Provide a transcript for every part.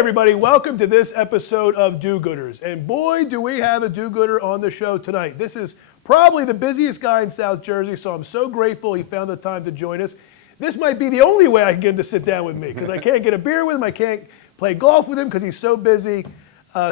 everybody, welcome to this episode of Do-Gooders. And boy, do we have a do-gooder on the show tonight. This is probably the busiest guy in South Jersey, so I'm so grateful he found the time to join us. This might be the only way I can get him to sit down with me, because I can't get a beer with him, I can't play golf with him because he's so busy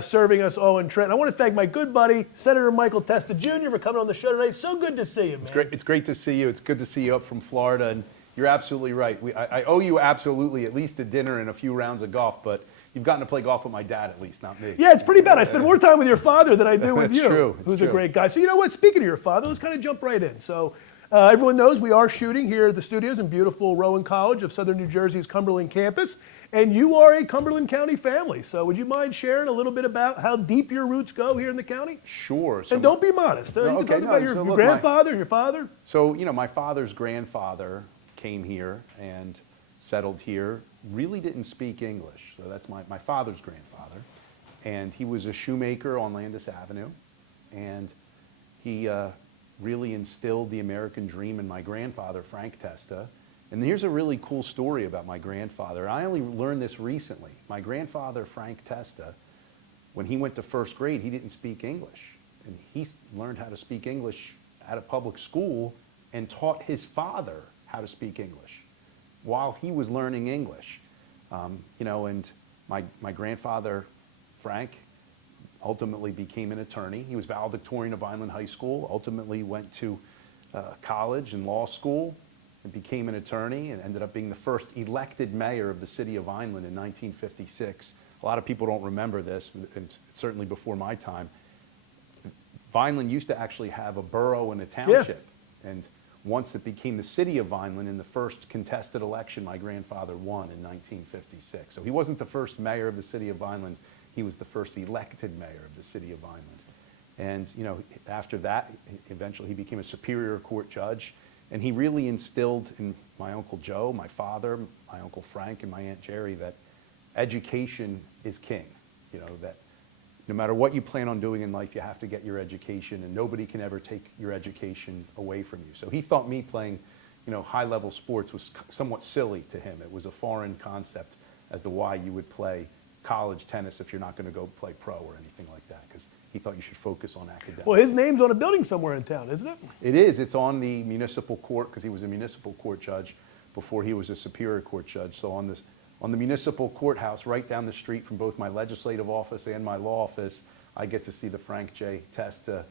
serving us all in Trenton. I want to thank my good buddy, Senator Michael Testa Jr. for coming on the show tonight. So good to see you, man. It's great to see you. It's good to see you up from Florida, and you're absolutely right. I owe you absolutely at least a dinner and a few rounds of golf, but you've gotten to play golf with my dad at least, not me. Yeah, it's pretty bad. I spend more time with your father than I do with you, true. who's a great guy. So you know what? Speaking of your father, let's kind of jump right in. So everyone knows we are shooting here at the studios in beautiful Rowan College of Southern New Jersey's Cumberland campus, and you are a Cumberland County family. So would you mind sharing a little bit about how deep your roots go here in the county? Sure. And don't be modest. You can talk about your grandfather, your father. So, you know, my father's grandfather came here and settled here, really didn't speak English. So that's my father's grandfather. And he was a shoemaker on Landis Avenue. And he really instilled the American dream in my grandfather, Frank Testa. And here's a really cool story about my grandfather. I only learned this recently. My grandfather, Frank Testa, when he went to first grade, he didn't speak English. And he learned how to speak English at a public school and taught his father how to speak English while he was learning English. You know, and my grandfather, Frank, ultimately became an attorney. He was valedictorian of Vineland High School, ultimately went to college and law school and became an attorney and ended up being the first elected mayor of the city of Vineland in 1956. A lot of people don't remember this, and certainly before my time. Vineland used to actually have a borough and a township. Yeah. And once it became the city of Vineland in the first contested election, my grandfather won in 1956. So he wasn't the first mayor of the city of Vineland, he was the first elected mayor of the city of Vineland. And you know, after that, eventually he became a Superior Court judge, and he really instilled in my Uncle Joe, my father, my Uncle Frank, and my Aunt Jerry that education is king. You know, that no matter what you plan on doing in life, you have to get your education, and nobody can ever take your education away from you. So he thought me playing, you know, high-level sports was somewhat silly to him. It was a foreign concept as to why you would play college tennis if you're not going to go play pro or anything like that, because he thought you should focus on academics. Well, his name's on a building somewhere in town, isn't it? It is. It's on the municipal court, because he was a municipal court judge before he was a Superior Court judge. So on the municipal courthouse right down the street from both my legislative office and my law office, I get to see the Frank J. Testa,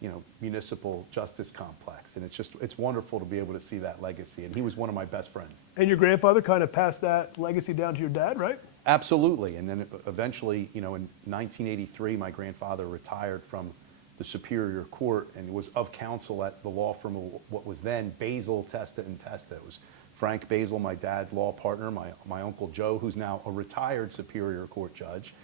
you know, municipal justice complex. And it's wonderful to be able to see that legacy. And he was one of my best friends. And your grandfather kind of passed that legacy down to your dad, right? Absolutely. And then eventually, you know, in 1983, my grandfather retired from the Superior Court and was of counsel at the law firm of what was then Basil, Testa and Testa. It was Frank Basil, my dad's law partner, my Uncle Joe, who's now a retired Superior Court judge,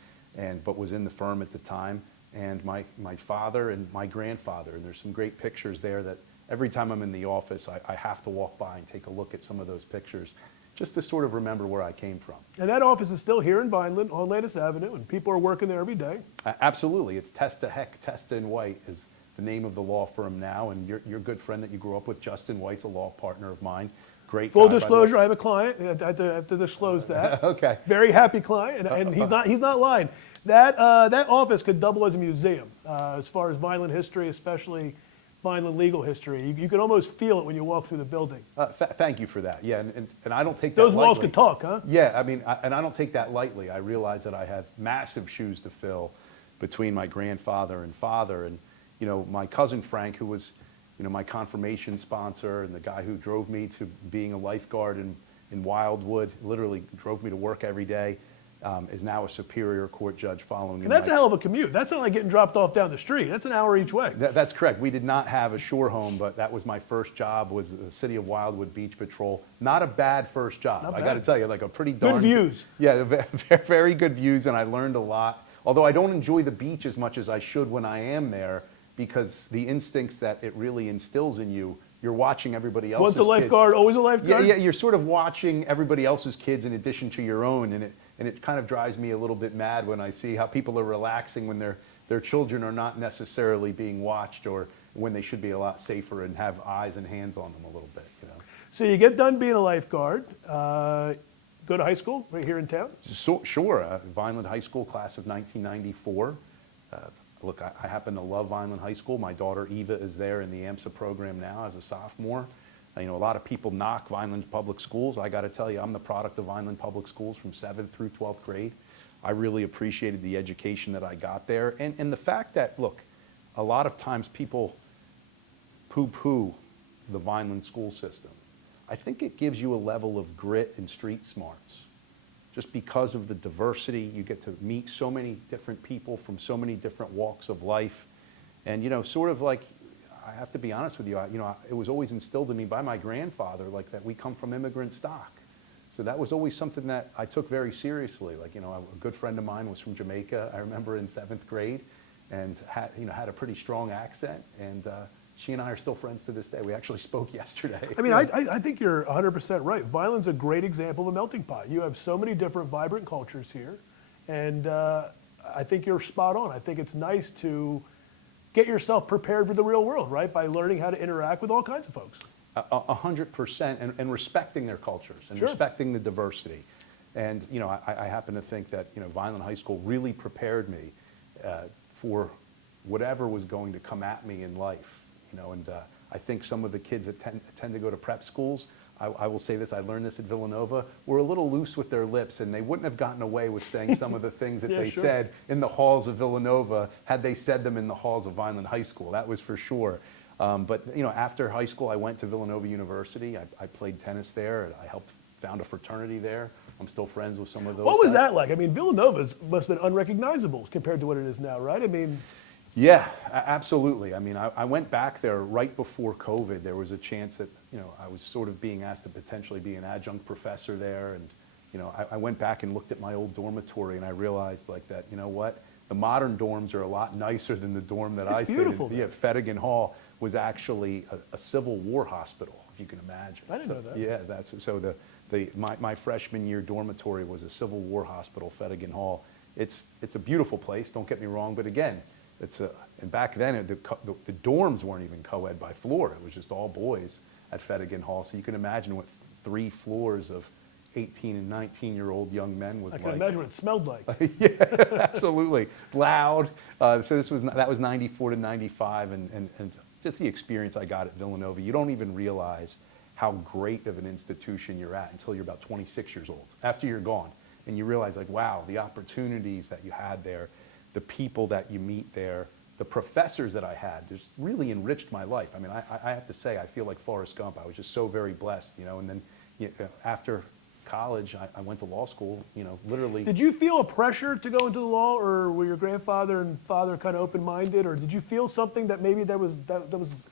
but was in the firm at the time, and my father and my grandfather. And there's some great pictures there that every time I'm in the office, I have to walk by and take a look at some of those pictures, just to sort of remember where I came from. And that office is still here in Vineland on Landis Avenue, and people are working there every day. Absolutely. It's Testa Heck, Testa and White is the name of the law firm now, and your good friend that you grew up with, Justin White's a law partner of mine. Great Full guy, disclosure, I have a client. I have to disclose that. Okay. Very happy client, and he's not lying. That office could double as a museum as far as Vineland history, especially Vineland legal history. You can almost feel it when you walk through the building. Thank you for that. Yeah, and I don't take that Those lightly. walls could talk, huh? Yeah, I mean, and I don't take that lightly. I realize that I have massive shoes to fill between my grandfather and father, and you know, my cousin Frank, who was, you know, my confirmation sponsor and the guy who drove me to being a lifeguard in Wildwood, literally drove me to work every day, is now a Superior Court judge following me. And that's a hell of a commute. That's not like getting dropped off down the street. That's an hour each way. That's correct. We did not have a shore home, but that was my first job, was the City of Wildwood Beach Patrol. Not a bad first job. I got to tell you, like a pretty darn... Good views. Yeah, very good views, and I learned a lot. Although I don't enjoy the beach as much as I should when I am there, because the instincts that it really instills in you, you're watching everybody else's kids. Once a lifeguard, always a lifeguard? Yeah, you're sort of watching everybody else's kids in addition to your own, and it kind of drives me a little bit mad when I see how people are relaxing when their children are not necessarily being watched, or when they should be a lot safer and have eyes and hands on them a little bit, you know. So you get done being a lifeguard. go to high school right here in town? So, sure, Vineland High School, class of 1994. Look, I happen to love Vineland High School. My daughter Eva is there in the AMSA program now as a sophomore. You know, a lot of people knock Vineland Public Schools. I got to tell you, I'm the product of Vineland Public Schools from 7th through 12th grade. I really appreciated the education that I got there. And the fact that, look, a lot of times people poo-poo the Vineland school system. I think it gives you a level of grit and street smarts. Just because of the diversity, you get to meet so many different people from so many different walks of life. And, you know, sort of like, I have to be honest with you, it was always instilled in me by my grandfather, like that we come from immigrant stock. So that was always something that I took very seriously. Like, you know, a good friend of mine was from Jamaica, I remember in 7th grade, and had a pretty strong accent. And she and I are still friends to this day. We actually spoke yesterday. I mean, I think you're 100% right. Vineland's a great example of a melting pot. You have so many different vibrant cultures here, and I think you're spot on. I think it's nice to get yourself prepared for the real world, right? By learning how to interact with all kinds of folks. 100%, and respecting their cultures and Sure. respecting the diversity. And, you know, I happen to think that, you know, Vineland High School really prepared me for whatever was going to come at me in life. You know, and I think some of the kids that tend to go to prep schools, I will say this, I learned this at Villanova, were a little loose with their lips, and they wouldn't have gotten away with saying some of the things that Yeah, they sure. said in the halls of Villanova had they said them in the halls of Vineland High School. That was for sure. But, you know, after high school, I went to Villanova University. I played tennis there. I helped found a fraternity there. I'm still friends with some of those What was guys. that like? I mean, Villanova's must have been unrecognizable compared to what it is now, right? I mean, Yeah, absolutely. I mean, I went back there right before COVID. There was a chance that, you know, I was sort of being asked to potentially be an adjunct professor there. And, you know, I went back and looked at my old dormitory, and I realized, like, that, you know what? The modern dorms are a lot nicer than the dorm that It's I stayed beautiful in. there. Yeah, Fettigan Hall was actually a Civil War hospital, if you can imagine. I didn't know that. Yeah, so my freshman year dormitory was a Civil War hospital, Fettigan Hall. It's a beautiful place, don't get me wrong, but again, and back then, the dorms weren't even co-ed by floor. It was just all boys at Fettigan Hall. So you can imagine what 3 floors of 18 and 19-year-old young men was I like. can imagine what it smelled like. Yeah, absolutely. Loud. So that was 94 to 95, and just the experience I got at Villanova. You don't even realize how great of an institution you're at until you're about 26 years old. After you're gone, and you realize, like, wow, the opportunities that you had there, the people that you meet there, the professors that I had, just really enriched my life. I mean, I have to say, I feel like Forrest Gump. I was just so very blessed, you know. And then after college, I went to law school, you know, literally. Did you feel a pressure to go into the law, or were your grandfather and father kind of open-minded, or did you feel something that maybe that was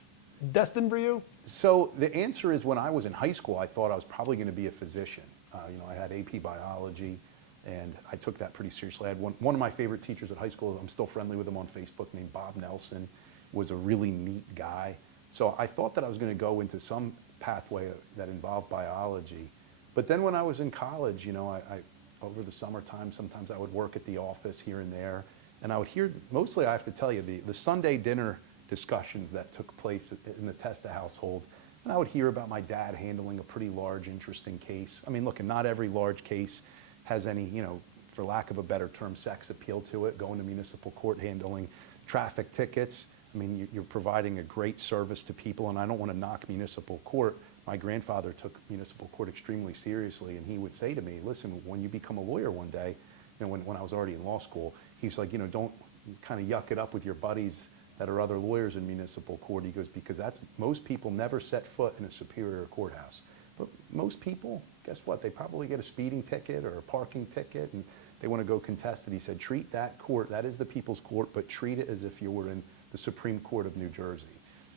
destined for you? So the answer is, when I was in high school, I thought I was probably going to be a physician. You know, I had AP biology, and I took that pretty seriously. I had one of my favorite teachers at high school, I'm still friendly with him on Facebook, named Bob Nelson, was a really neat guy. So I thought that I was going to go into some pathway that involved biology. But then when I was in college, you know, I over the summertime, sometimes I would work at the office here and there, and I would hear, mostly I have to tell you, the Sunday dinner discussions that took place in the Testa household. And I would hear about my dad handling a pretty large, interesting case. I mean, look, and not every large case has any, you know, for lack of a better term, sex appeal to it, going to municipal court, handling traffic tickets. I mean, you're providing a great service to people, and I don't want to knock municipal court. My grandfather took municipal court extremely seriously, and he would say to me, listen, when you become a lawyer one day, you know, when I was already in law school, he's like, you know, don't kind of yuck it up with your buddies that are other lawyers in municipal court. He goes, because most people never set foot in a superior courthouse. But most people, guess what? They probably get a speeding ticket or a parking ticket, and they want to go contest it. He said, treat that court, that is the people's court, but treat it as if you were in the Supreme Court of New Jersey.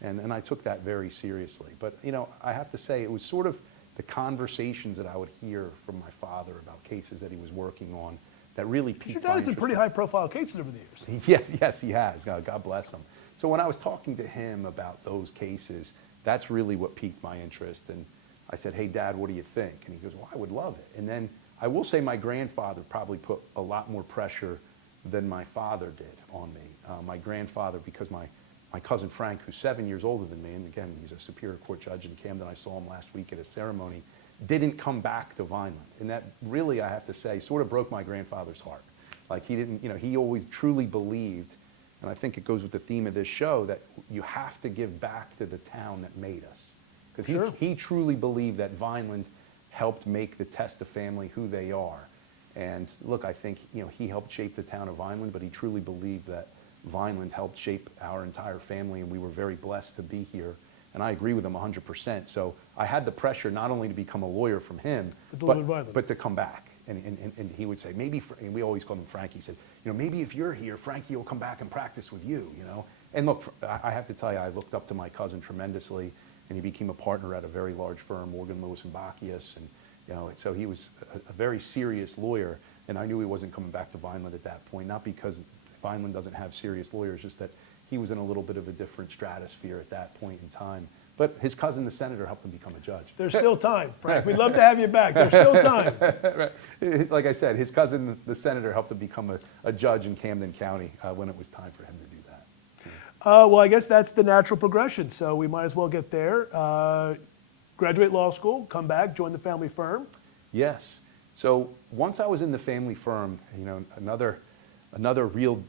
And I took that very seriously. But, you know, I have to say, it was sort of the conversations that I would hear from my father about cases that he was working on that really piqued my Your dad had some interest. pretty high-profile cases over the years. Yes, he has. God bless him. So when I was talking to him about those cases, that's really what piqued my interest. And I said, hey, Dad, what do you think? And he goes, well, I would love it. And then I will say my grandfather probably put a lot more pressure than my father did on me. My grandfather, because my cousin Frank, who's 7 years older than me, and again, he's a Superior Court judge in Camden. I saw him last week at a ceremony. didn't come back to Vineland. And that really, I have to say, sort of broke my grandfather's heart. Like he didn't, he always truly believed, and I think it goes with the theme of this show, that you have to give back to the town that made us. Because Sure. he truly believed that Vineland helped make the Testa family who they are. And look, I think, he helped shape the town of Vineland, but he truly believed that Vineland helped shape our entire family, and we were very blessed to be here. And I agree with him 100%. So I had the pressure not only to become a lawyer from him, but to come back. And he would say, maybe, and we always called him Frankie, he said, maybe if you're here, Frankie will come back and practice with you, And look, I have to tell you, I looked up to my cousin tremendously, and he became a partner at a very large firm, Morgan, Lewis and Bacchius, and so he was a very serious lawyer, and I knew he wasn't coming back to Vineland at that point, not because Vineland doesn't have serious lawyers, just that he was in a little bit of a different stratosphere at that point in time. But his cousin, the senator, helped him become a judge. There's still time, Frank. We'd love to have you back. There's still time. Right. Like I said, his cousin, the senator, helped him become a judge in Camden County when it was time for him to do that. Well, I guess that's the natural progression, so we might as well get there. Graduate law school, come back, join the family firm. Yes. So once I was in the family firm, another real...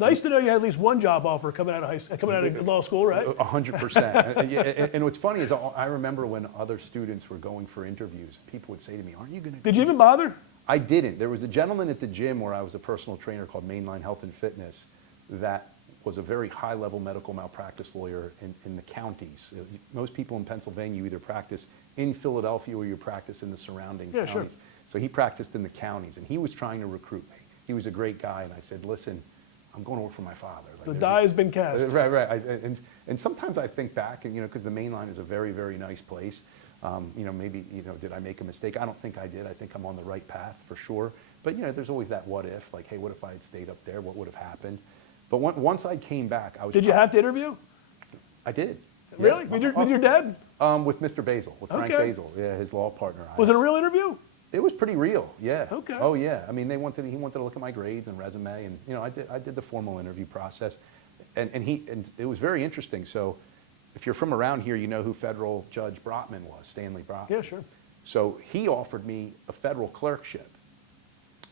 Nice to know you had at least one job offer coming out of law school, right? 100%. And what's funny is I remember when other students were going for interviews, people would say to me, aren't you going to... Did you even bother? I didn't. There was a gentleman at the gym where I was a personal trainer called Mainline Health and Fitness that was a very high-level medical malpractice lawyer in the counties. Most people in Pennsylvania, you either practice in Philadelphia or you practice in the surrounding counties. Sure. So he practiced in the counties, and he was trying to recruit me. He was a great guy, and I said, listen, I'm going to work for my father. The die has been cast. Right. And sometimes I think back, and because the main line is a very, very nice place. Maybe, did I make a mistake? I don't think I did. I think I'm on the right path for sure. But, there's always that what if, like, hey, what if I had stayed up there? What would have happened? But once I came back, I was... Did you have to interview? I did. Really? Yeah. With your dad? With Mr. Basil, with Frank Basil, his law partner. Was it a real interview? It was pretty real, yeah. Okay. Oh yeah. I mean, he wanted to look at my grades and resume, and I did the formal interview process, and it was very interesting. So, if you're from around here, you know who federal Judge Brotman was, Stanley Brotman. Yeah, sure. So he offered me a federal clerkship,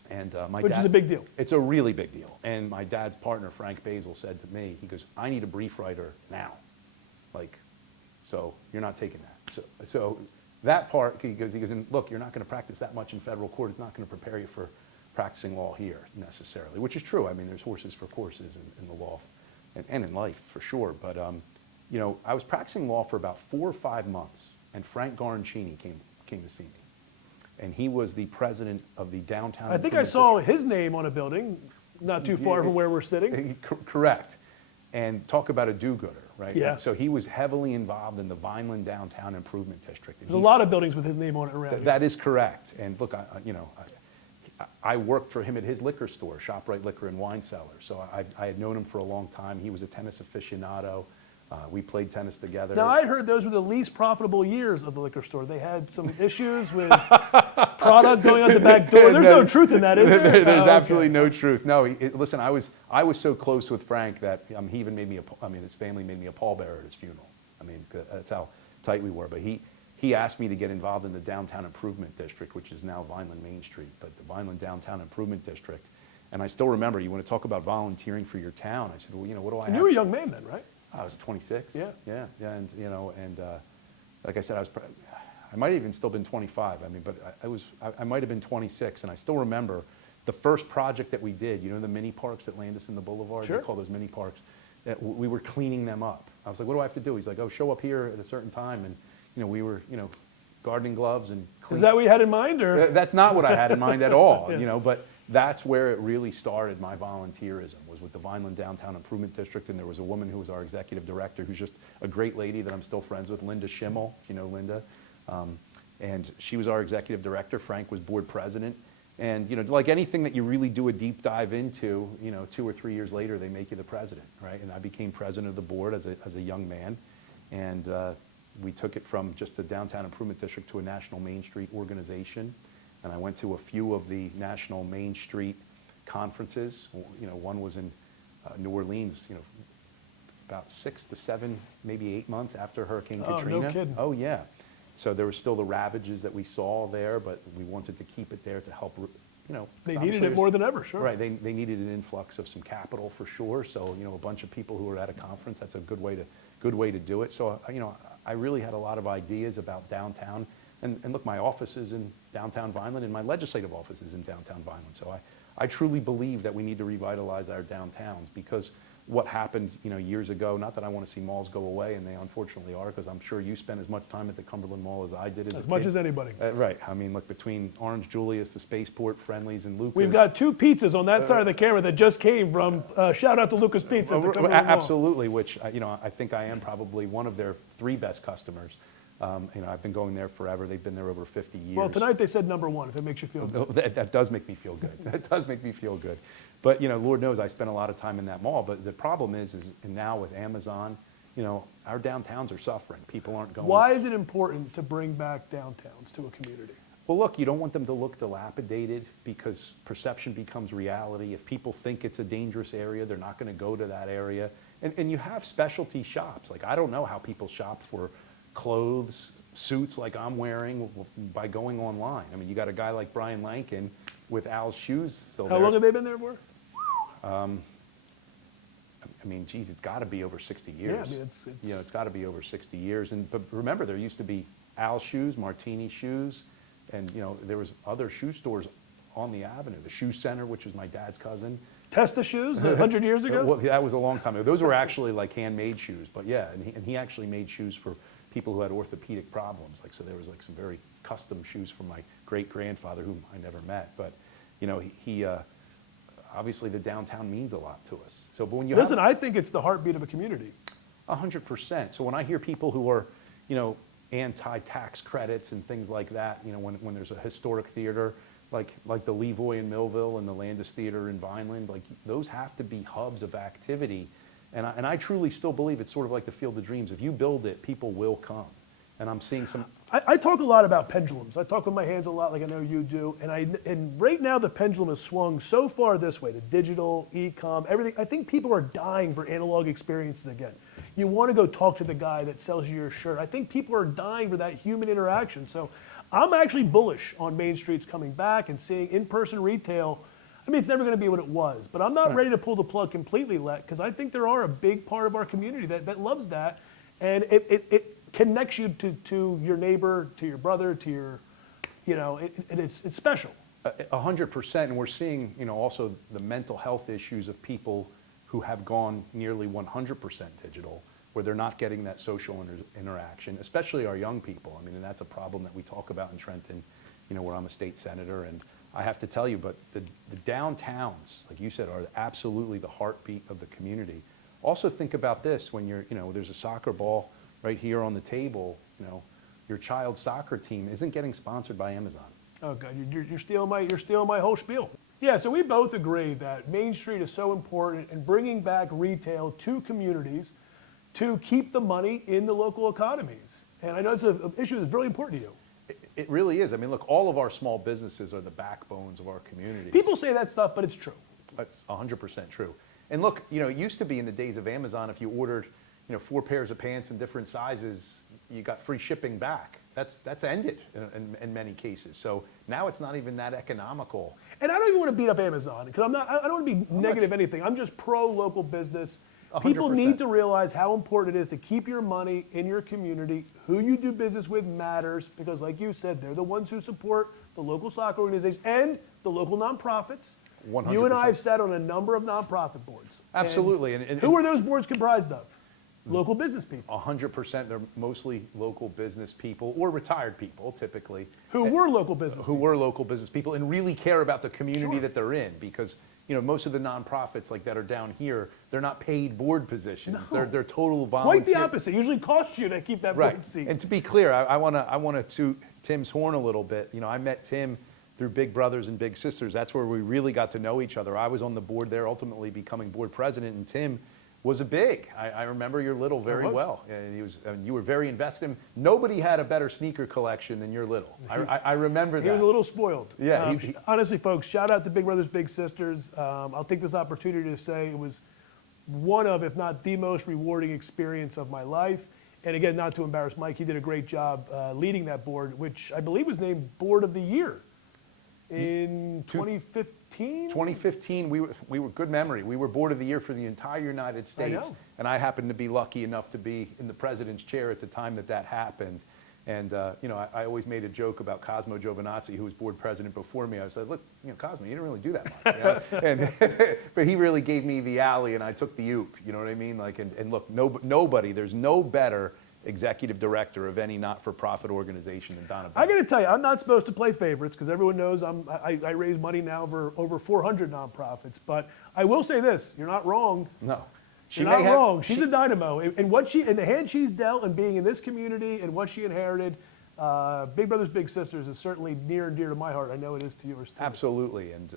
and which is a big deal. It's a really big deal. And my dad's partner, Frank Basil, said to me, he goes, "I need a brief writer now, so you're not taking that." So. That part, he goes, and look, you're not going to practice that much in federal court. It's not going to prepare you for practicing law here necessarily, which is true. I mean, there's horses for courses in the law and in life for sure. But, I was practicing law for about 4 or 5 months, and Frank Garancini came to see me. And he was the president of the downtown... I think I saw his name on a building not too far from where we're sitting. Correct. And talk about a do-gooder, right? Yeah. So he was heavily involved in the Vineland Downtown Improvement District. There's a lot of buildings with his name on it around here. That is correct. And look, I worked for him at his liquor store, ShopRite Liquor and Wine Cellar. So I had known him for a long time. He was a tennis aficionado. We played tennis together. Now, I heard those were the least profitable years of the liquor store. They had some issues with product going out the back door. There's no truth in that, is there? There's absolutely no truth. No, listen, I was so close with Frank that he even made me, his family made me a pallbearer at his funeral. I mean, that's how tight we were. But he asked me to get involved in the Downtown Improvement District, which is now Vineland Main Street, but the Vineland Downtown Improvement District. And I still remember, you want to talk about volunteering for your town? I said, well, what do I have? And you were a young man then, right? I was 26. Yeah. And like I said, I might have even still been 25. I mean, but I might have been 26, and I still remember the first project that we did. The mini parks at Landis and the Boulevard. Sure. They call those mini parks. We were cleaning them up. I was like, what do I have to do? He's like, oh, show up here at a certain time, and we were, gardening gloves and. Is that what you had in mind, or? That's not what I had in mind at all. Yeah. But that's where it really started. My volunteerism was with the Vineland Downtown Improvement District, and there was a woman who was our executive director, who's just a great lady that I'm still friends with, Linda Schimmel, if you know Linda. And she was our executive director. Frank was board president. And like anything that you really do a deep dive into, 2 or 3 years later, they make you the president, right? And I became president of the board as a young man, and we took it from just a downtown improvement district to a national Main Street organization. And I went to a few of the national Main Street conferences. One was in New Orleans, about 6 to 7, maybe 8 months after Hurricane Katrina. No kidding. Oh yeah. So there were still the ravages that we saw there, but we wanted to keep it there to help, They needed obviously it more than ever, sure. Right, they needed an influx of some capital for sure. So, a bunch of people who were at a conference, that's a good way to do it. So, I really had a lot of ideas about downtown. And look, my office is in downtown Vineland, and my legislative office is in downtown Vineland. So I truly believe that we need to revitalize our downtowns, because what happened, years ago, not that I want to see malls go away, and they unfortunately are, because I'm sure you spent as much time at the Cumberland Mall as I did as a kid. As much as anybody. Right. I mean, look, between Orange Julius, the Spaceport, Friendlies, and Lucas. We've got 2 pizzas on that side of the camera that just came from, shout out to Lucas Pizza at the Cumberland Mall. Absolutely, which, I think I am probably one of their 3 best customers. I've been going there forever. They've been there over 50 years. Well, tonight they said #1, if it makes you feel good. That does make me feel good. That does make me feel good. But, Lord knows I spent a lot of time in that mall. But the problem is now with Amazon, our downtowns are suffering. People aren't going. Why is it important to bring back downtowns to a community? Well, look, you don't want them to look dilapidated, because perception becomes reality. If people think it's a dangerous area, they're not going to go to that area. And you have specialty shops. Like, I don't know how people shop for clothes, suits like I'm wearing by going online. I mean, you got a guy like Brian Lankin with Al's shoes still there. How long have they been there for? I mean, geez, it's got to be over 60 years. Yeah, I mean, it's got to be over 60 years. But remember, there used to be Al's shoes, Martini shoes, and there was other shoe stores on the avenue. The Shoe Center, which was my dad's cousin. Testa shoes 100 years ago? Well, that was a long time ago. Those were actually like handmade shoes. But yeah, and he actually made shoes for people who had orthopedic problems. So there was some very custom shoes from my great-grandfather, whom I never met. But he obviously the downtown means a lot to us. So, but when you listen, I think it's the heartbeat of a community. 100%. So when I hear people who are, anti-tax credits and things like that, when there's a historic theater like the Levoy in Millville and the Landis Theater in Vineland, those have to be hubs of activity. And I truly still believe it's sort of like the Field of Dreams. If you build it, people will come. And I'm seeing some. I talk a lot about pendulums. I talk with my hands a lot, like I know you do. And right now the pendulum has swung so far this way, the digital, e-com, everything. I think people are dying for analog experiences again. You want to go talk to the guy that sells you your shirt. I think people are dying for that human interaction. So I'm actually bullish on Main Streets coming back and seeing in-person retail. I mean, it's never going to be what it was, but I'm not ready to pull the plug completely, because I think there are a big part of our community that loves that, and it connects you to your neighbor, to your brother, to your, and it's special. 100%, and we're seeing, also the mental health issues of people who have gone nearly 100% digital, where they're not getting that social interaction, especially our young people. I mean, and that's a problem that we talk about in Trenton, where I'm a state senator. And I have to tell you, but the downtowns, like you said, are absolutely the heartbeat of the community. Also think about this, when there's a soccer ball right here on the table, your child's soccer team isn't getting sponsored by Amazon. Oh God, you're stealing my whole spiel. Yeah, so we both agree that Main Street is so important in bringing back retail to communities to keep the money in the local economies. And I know it's an issue that's really important to you. It really is. I mean, look, all of our small businesses are the backbones of our community. People say that stuff, but it's true. That's 100% true. And look, it used to be in the days of Amazon, if you ordered, 4 pairs of pants in different sizes, you got free shipping back. That's ended in many cases. So now it's not even that economical. And I don't even want to beat up Amazon, because I don't want to be negative anything. I'm just pro local business. 100%. People need to realize how important it is to keep your money in your community. Who you do business with matters, because like you said, they're the ones who support the local soccer organizations and the local nonprofits. 100%. You and I have sat on a number of nonprofit boards. Absolutely. And who are those boards comprised of? Local business people. 100%. They're mostly local business people, or retired people, typically. Who were local business Who people. were local business people and really care about the community that they're in, because most of the nonprofits that are down here, they're not paid board positions. No. They're total volunteer. Quite the opposite. It usually costs you to keep that board seat. And to be clear, I want to toot Tim's horn a little bit. I met Tim through Big Brothers and Big Sisters. That's where we really got to know each other. I was on the board there, ultimately becoming board president, and Tim was a big. I remember your little very well. And you were very invested in him. Nobody had a better sneaker collection than your little. I remember that. He was a little spoiled. Yeah. Honestly, folks, shout out to Big Brothers Big Sisters. I'll take this opportunity to say it was one of, if not the most rewarding experience of my life. And again, not to embarrass Mike, he did a great job leading that board, which I believe was named Board of the Year in 2015. 2015, we were good memory. We were Board of the Year for the entire United States. know. And I happened to be lucky enough to be in the president's chair at the time that happened. And, I always made a joke about Cosmo Giovinazzi, who was board president before me. I said, look, Cosmo, you didn't really do that much. But he really gave me the alley, and I took the oop, you know what I mean? And look, nobody, there's no better executive director of any not-for-profit organization than Donna. I got to tell you, I'm not supposed to play favorites because everyone knows I raise money now for over 400 nonprofits. But I will say this, you're not wrong. No. You're not wrong. She's a dynamo. And the hand she's dealt and being in this community and what she inherited, Big Brothers Big Sisters is certainly near and dear to my heart. I know it is to yours too. Absolutely. And,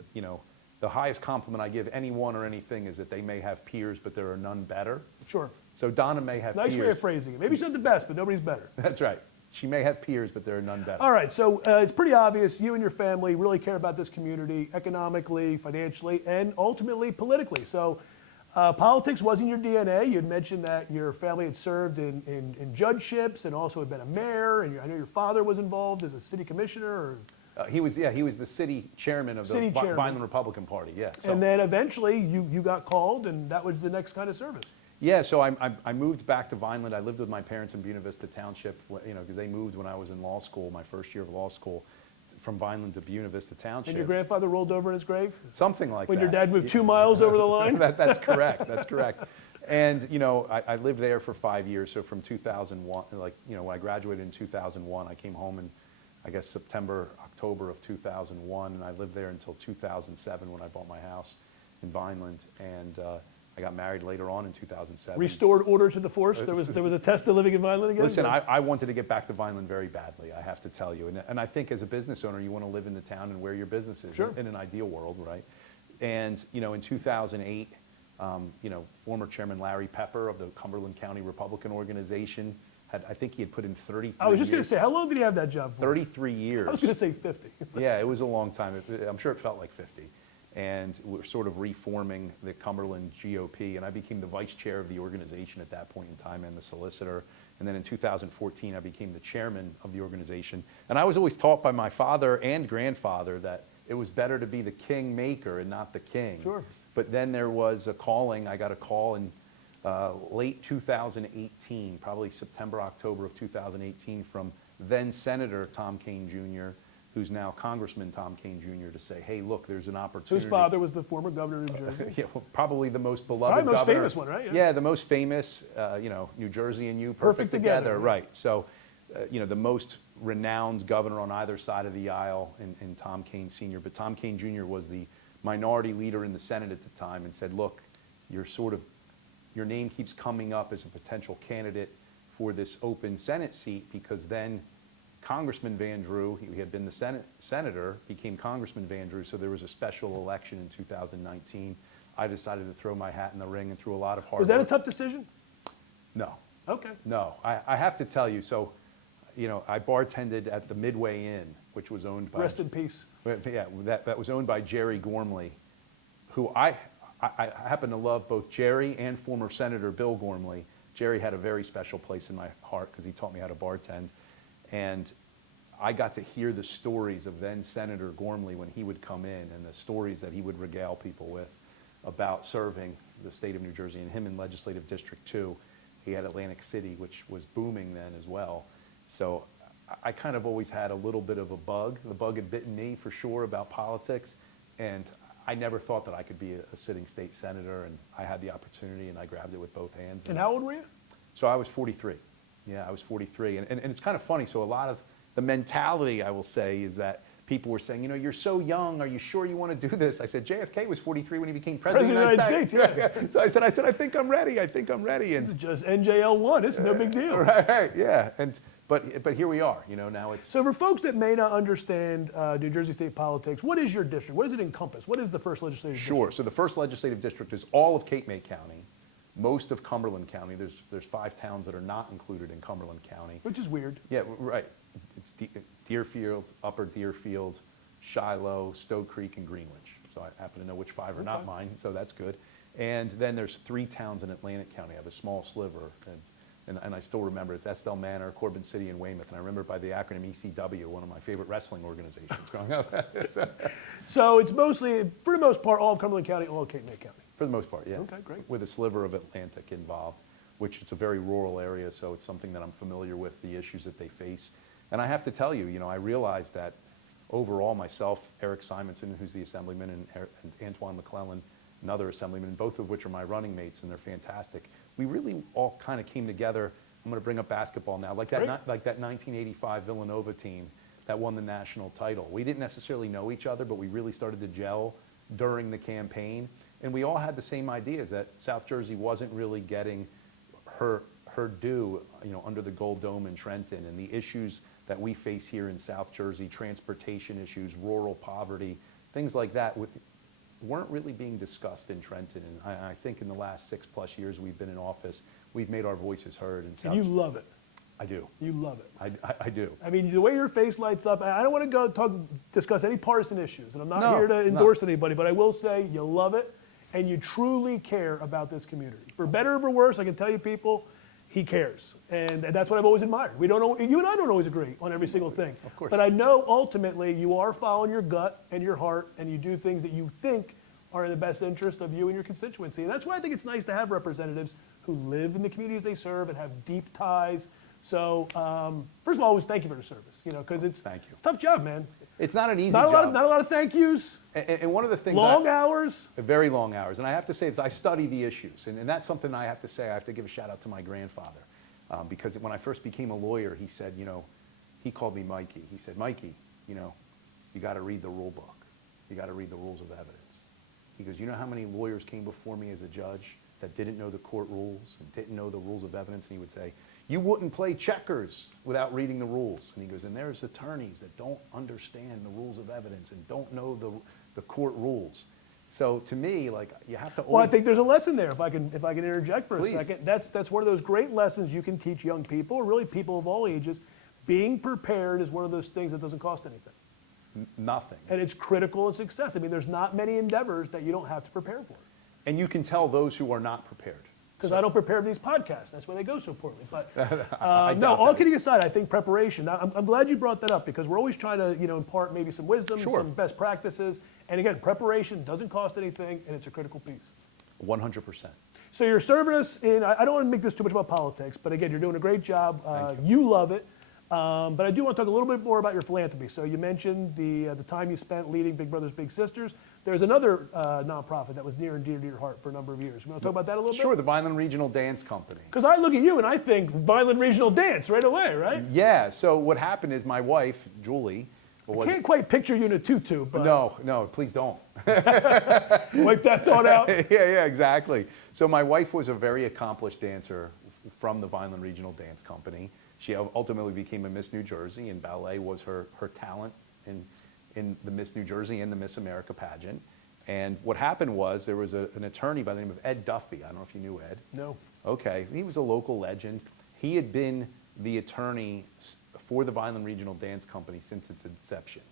the highest compliment I give anyone or anything is that they may have peers, but there are none better. Sure. So Donna may have peers. Nice way of phrasing it. Maybe she's not the best, but nobody's better. That's right. She may have peers, but there are none better. All right, so it's pretty obvious you and your family really care about this community economically, financially, and ultimately politically. So politics wasn't your DNA. You had mentioned that your family had served in judgeships and also had been a mayor, and I know your father was involved as a city commissioner. Or he was the city chairman of the Vineland Republican Party, yeah. So. And then eventually you got called, and that was the next kind of service. Yeah, so I moved back to Vineland. I lived with my parents in Buena Vista Township, because they moved when I was in law school, my first year of law school, from Vineland to Buena Vista Township. And your grandfather rolled over in his grave? Something like that. When your dad moved 2 miles over the line? That's correct, that's correct. And, I lived there for 5 years, so from 2001, when I graduated in 2001, I came home in, I guess, October of 2001, and I lived there until 2007 when I bought my house in Vineland, and I got married later on in 2007. Restored order to the force? There was a Testa living in Vineland again? Listen, I wanted to get back to Vineland very badly, I have to tell you. And I think as a business owner, you want to live in the town and where your business is, sure, in an ideal world, right? And, in 2008, former Chairman Larry Pepper of the Cumberland County Republican Organization, I think he had put in 33 years. I was just going to say, how long did he have that job for? 33 years. I was going to say 50. Yeah, it was a long time. I'm sure it felt like 50. And we're sort of reforming the Cumberland GOP, and I became the vice chair of the organization at that point in time and the solicitor. And then in 2014, I became the chairman of the organization. And I was always taught by my father and grandfather that it was better to be the king maker and not the king. Sure. But then there was a calling. I got a call in late 2018, probably September, October of 2018, from then Senator Tom Kean Jr., who's now Congressman Tom Kean Jr., to say, hey, look, there's an opportunity. Whose father was the former governor of New Jersey? Yeah, well, probably the most beloved probably governor. the most famous one, right? Yeah, the most famous, New Jersey and you, perfect together. Right. So, the most renowned governor on either side of the aisle in Tom Kean Sr., but Tom Kean Jr. was the minority leader in the Senate at the time and said, look, your name keeps coming up as a potential candidate for this open Senate seat, because then Congressman Van Drew, he had been the senator, became Congressman Van Drew, so there was a special election in 2019. I decided to throw my hat in the ring and through a lot of hard work. Was that a tough decision? No. Okay. No. I have to tell you, so, I bartended at the Midway Inn, which was owned by... Rest in peace. Yeah, that was owned by Jerry Gormley, who I happen to love both Jerry and former Senator Bill Gormley. Jerry had a very special place in my heart because he taught me how to bartend. And I got to hear the stories of then Senator Gormley when he would come in, and the stories that he would regale people with about serving the state of New Jersey, and him in Legislative District 2. He had Atlantic City, which was booming then as well. So I kind of always had a little bit of a bug. The bug had bitten me for sure about politics, and I never thought that I could be a sitting state senator, and I had the opportunity, and I grabbed it with both hands. And how old were you? So I was 43. Yeah, I was 43. And it's kind of funny. So a lot of the mentality, I will say, is that people were saying, you're so young. Are you sure you want to do this? I said, JFK was 43 when he became president of the United States. Yeah. So I said, I think I'm ready. And this is just NJL1. This is no big deal. Right, yeah. But here we are, now it's... So for folks that may not understand New Jersey state politics, what is your district? What does it encompass? What is the first legislative district? Sure. So the first legislative district is all of Cape May County, most of Cumberland County. There's 5 towns that are not included in Cumberland County. Which is weird. Yeah, right. It's Deerfield, Upper Deerfield, Shiloh, Stowe Creek, and Greenwich. So I happen to know which 5 are not mine, so that's good. And then there's 3 towns in Atlantic County. I have a small sliver. and I still remember it's Estelle Manor, Corbin City, and Weymouth. And I remember by the acronym ECW, one of my favorite wrestling organizations growing up. So it's mostly, for the most part, all of Cumberland County, all of Cape May County. For the most part, yeah. Okay, great. With a sliver of Atlantic involved, which it's a very rural area, so it's something that I'm familiar with, the issues that they face. And I have to tell you, I realized that overall myself, Eric Simonson, who's the assemblyman, and Antoine McClellan, another assemblyman, both of which are my running mates, and they're fantastic. We really all kind of came together. I'm going to bring up basketball now, like that 1985 Villanova team that won the national title. We didn't necessarily know each other, but we really started to gel during the campaign. And we all had the same ideas that South Jersey wasn't really getting her due, under the Gold Dome in Trenton, and the issues that we face here in South Jersey, transportation issues, rural poverty, things like that, weren't really being discussed in Trenton. And I think in the last 6+ years we've been in office, we've made our voices heard. And you love it. I do. You love it. I do. I mean, the way your face lights up, I don't want to discuss any partisan issues, and I'm not No, here to endorse no. anybody, but I will say you love it, and you truly care about this community. For better or for worse, I can tell you people, he cares. And that's what I've always admired. You and I don't always agree on every single thing. Of course. But I know ultimately you are following your gut and your heart, and you do things that you think are in the best interest of you and your constituency. And that's why I think it's nice to have representatives who live in the communities they serve and have deep ties. So, first of all, always thank you for the service, because it's Thank you. It's a tough job, man. It's not an easy Not job. a lot of thank yous. And one of the things Long hours. Very long hours. And I have to say, I study the issues. And that's something I have to say. I have to give a shout out to my grandfather. Because when I first became a lawyer, he said, he called me Mikey. He said, Mikey, you got to read the rule book. You got to read the rules of evidence. He goes, you know how many lawyers came before me as a judge that didn't know the court rules and didn't know the rules of evidence? And he would say, you wouldn't play checkers without reading the rules. And he goes, and there's attorneys that don't understand the rules of evidence and don't know the court rules. So to me, you have to always... Well, I think there's a lesson there, if I can interject for Please. a second. That's one of those great lessons you can teach young people, or really people of all ages. Being prepared is one of those things that doesn't cost anything. Nothing. And it's critical in success. I mean, there's not many endeavors that you don't have to prepare for. And you can tell those who are not prepared. Because I don't prepare for these podcasts. That's why they go so poorly. But I no, doubt all that. kidding aside, I think preparation. I'm glad you brought that up, because we're always trying to impart maybe some wisdom, Sure. some best practices. And again, preparation doesn't cost anything, and it's a critical piece. 100%. So you're serving us in, I don't want to make this too much about politics, but again, you're doing a great job. Thank You love it. But I do want to talk a little bit more about your philanthropy. So you mentioned the time you spent leading Big Brothers Big Sisters. There's another nonprofit that was near and dear to your heart for a number of years. You want to talk about that a little bit? Sure, the Vineland Regional Dance Company. Because I look at you and I think Vineland Regional Dance right away, right? Yeah, so what happened is my wife, Julie, I can't quite picture you in a tutu, but No, please don't. wipe that thought out. Yeah, exactly. So my wife was a very accomplished dancer from the Vineland Regional Dance Company. She ultimately became a Miss New Jersey, and ballet was her talent in the Miss New Jersey and the Miss America pageant. And what happened was there was an attorney by the name of Ed Duffy. I don't know if you knew Ed. No. Okay, he was a local legend. He had been the attorney for the Vineland Regional Dance Company since its inception.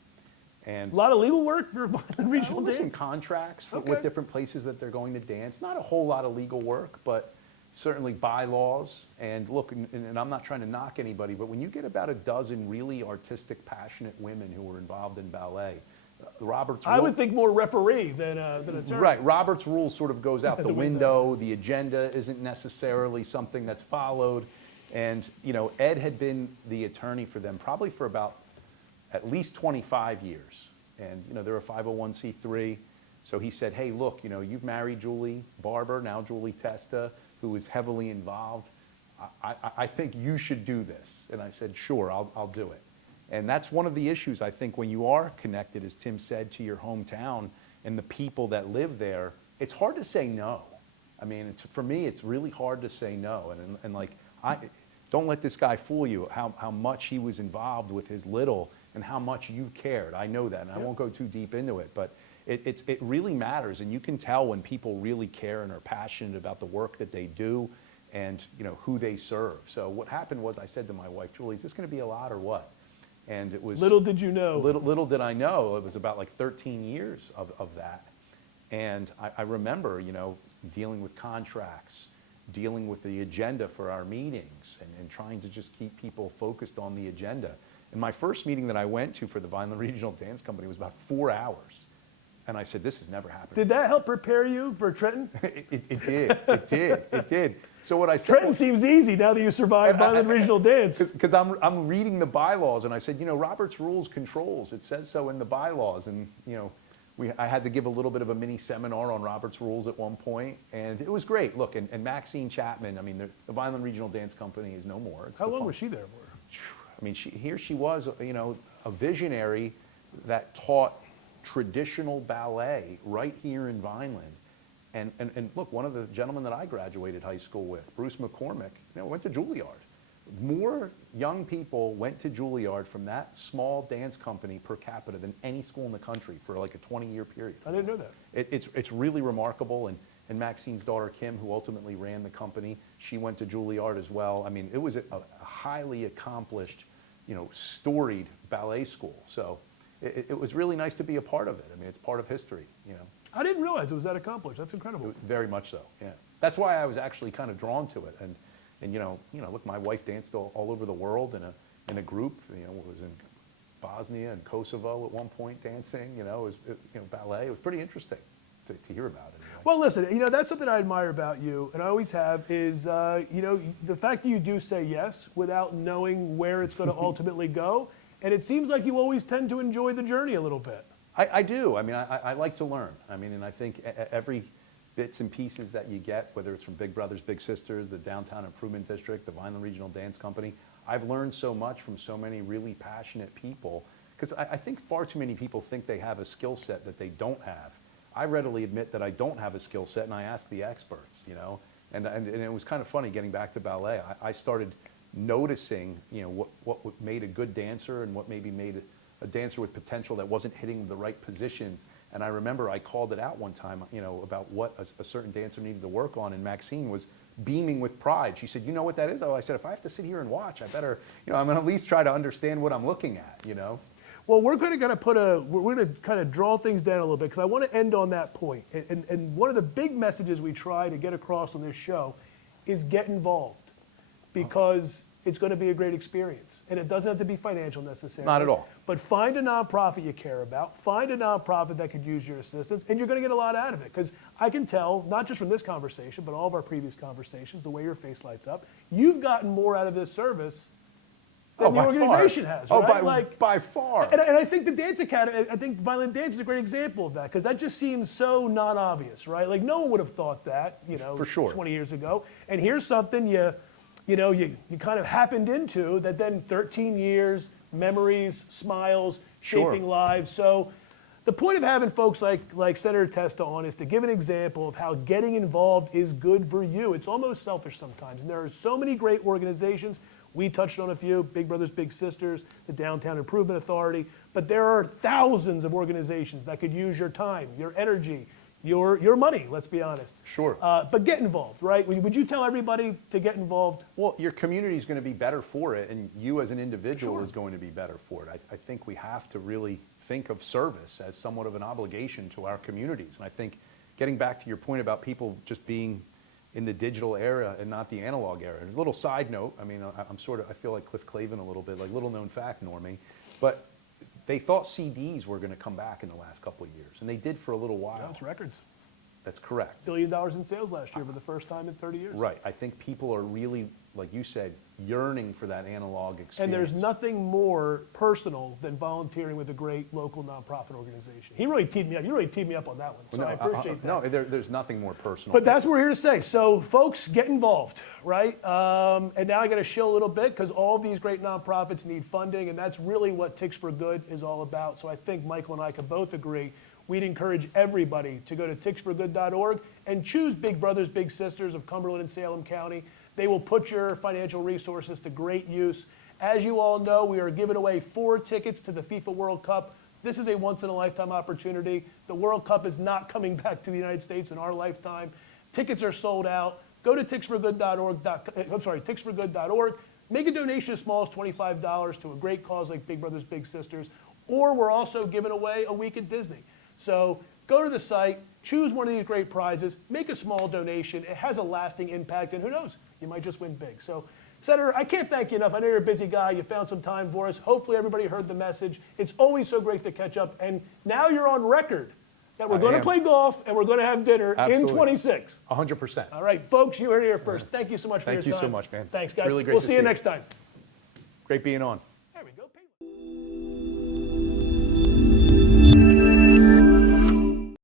And A lot of legal work for Vineland Regional listen, Dance? contracts Okay. with different places that they're going to dance. Not a whole lot of legal work, but certainly bylaws. And look, and I'm not trying to knock anybody, but when you get about a dozen really artistic, passionate women who were involved in ballet, Robert's I rule- would think more referee than attorney. Right, Robert's rule sort of goes out The the window. window. The agenda isn't necessarily something that's followed. And, Ed had been the attorney for them probably for about at least 25 years. And, they're a 501c3. So he said, hey, look, you've married Julie Barber, now Julie Testa, who is heavily involved. I think you should do this. And I said, sure, I'll do it. And that's one of the issues, I think, when you are connected, as Tim said, to your hometown and the people that live there, it's hard to say no. I mean, for me, it's really hard to say no. And don't let this guy fool you, how much he was involved with his little and how much you cared. I know that, and I won't go too deep into it, but it really matters. And you can tell when people really care and are passionate about the work that they do and who they serve. So what happened was I said to my wife, Julie, is this going to be a lot or what? And it was... Little did you know. Little did I know. It was about 13 years of that. And I remember, dealing with contracts dealing with the agenda for our meetings and trying to just keep people focused on the agenda. And my first meeting that I went to for the Vineland Regional Dance Company was about 4 hours. And I said, this has never happened. Did that help prepare you for Trenton? It did. So what I said, Trenton seems easy now that you survived Vineland Regional Dance. because I'm reading the bylaws, and I said, Robert's Rules controls. It says so in the bylaws, and I had to give a little bit of a mini seminar on Robert's Rules at one point, and it was great. Look, and Maxine Chapman, I mean, the Vineland Regional Dance Company is no more. How long was she there for? I mean, here she was, a visionary that taught traditional ballet right here in Vineland. And look, one of the gentlemen that I graduated high school with, Bruce McCormick, went to Juilliard. More young people went to Juilliard from that small dance company per capita than any school in the country for like a 20-year period. I didn't know that. It's really remarkable. And Maxine's daughter, Kim, who ultimately ran the company, she went to Juilliard as well. I mean, it was a highly accomplished, storied ballet school. So it was really nice to be a part of it. I mean, it's part of history, I didn't realize it was that accomplished. That's incredible. Very much so, yeah. That's why I was actually kind of drawn to it. And look, my wife danced all over the world in a group. Was in Bosnia and Kosovo at one point dancing. It was ballet. It was pretty interesting to hear about it. Anyway. Well, listen, that's something I admire about you, and I always have, is the fact that you do say yes without knowing where it's going to ultimately go, and it seems like you always tend to enjoy the journey a little bit. I do. I mean, I like to learn. I mean, and I think every bits and pieces that you get, whether it's from Big Brothers Big Sisters, the Downtown Improvement District, the Vineland Regional Dance Company, I've learned so much from so many really passionate people, because I think far too many people think they have a skill set that they don't have. I readily admit that I don't have a skill set, and I ask the experts, and it was kind of funny getting back to ballet. I started noticing, what made a good dancer and what maybe made a dancer with potential that wasn't hitting the right positions. And I remember I called it out one time, about what a certain dancer needed to work on, and Maxine was beaming with pride. She said, "You know what that is?" Oh, I said, "If I have to sit here and watch, I better, I'm gonna at least try to understand what I'm looking at, Well, we're going to kind of draw things down a little bit, because I want to end on that point. And one of the big messages we try to get across on this show is get involved, because it's going to be a great experience. And it doesn't have to be financial necessarily. Not at all. But find a nonprofit you care about, find a nonprofit that could use your assistance, and you're going to get a lot out of it. Because I can tell, not just from this conversation, but all of our previous conversations, the way your face lights up, you've gotten more out of this service than the organization has, right? Oh, by far. And I think the Dance Academy, I think Violent Dance is a great example of that, because that just seems so non-obvious, right? Like, no one would have thought that, For sure. 20 years ago. And here's something you kind of happened into that then 13 years, memories, smiles, shaping lives. So the point of having folks like Senator Testa on is to give an example of how getting involved is good for you. It's almost selfish sometimes. And there are so many great organizations. We touched on a few, Big Brothers Big Sisters, the Downtown Improvement Authority, but there are thousands of organizations that could use your time, your energy, your money, let's be honest. Sure. But get involved, right? Would you tell everybody to get involved? Well, your community is going to be better for it, and you as an individual is going to be better for it. I think we have to really think of service as somewhat of an obligation to our communities. And I think getting back to your point about people just being in the digital era and not the analog era. There's a little side note. I mean, I feel like Cliff Clavin a little bit, like little known fact, Normie. But they thought CDs were going to come back in the last couple of years, and they did for a little while. No, it's records. That's correct. $1 billion in sales last year for the first time in 30 years. Right. I think people are really, like you said, yearning for that analog experience. And there's nothing more personal than volunteering with a great local nonprofit organization. He really teed me up. You really teed me up on that one, so I appreciate that. No, there's nothing more personal. But that's what we're here to say. So, folks, get involved, right? And now I got to shill a little bit, because all of these great nonprofits need funding, and that's really what Ticks for Good is all about. So I think Michael and I can both agree. We'd encourage everybody to go to ticksforgood.org and choose Big Brothers Big Sisters of Cumberland and Salem County. They will put your financial resources to great use. As you all know, we are giving away 4 tickets to the FIFA World Cup. This is a once-in-a-lifetime opportunity. The World Cup is not coming back to the United States in our lifetime. Tickets are sold out. Go to ticksforgood.org. Make a donation as small as $25 to a great cause like Big Brothers Big Sisters. Or we're also giving away a week at Disney. So go to the site, choose one of these great prizes, make a small donation. It has a lasting impact, and who knows, you might just win big. So, Senator, I can't thank you enough. I know you're a busy guy. You found some time for us. Hopefully everybody heard the message. It's always so great to catch up. And now you're on record that we're going to play golf and we're going to have dinner in 26. 100%. All right, folks, you heard it here first. Thank you so much for your time. Thank you so much, man. Thanks, guys. Really great We'll to see you next time. Great being on.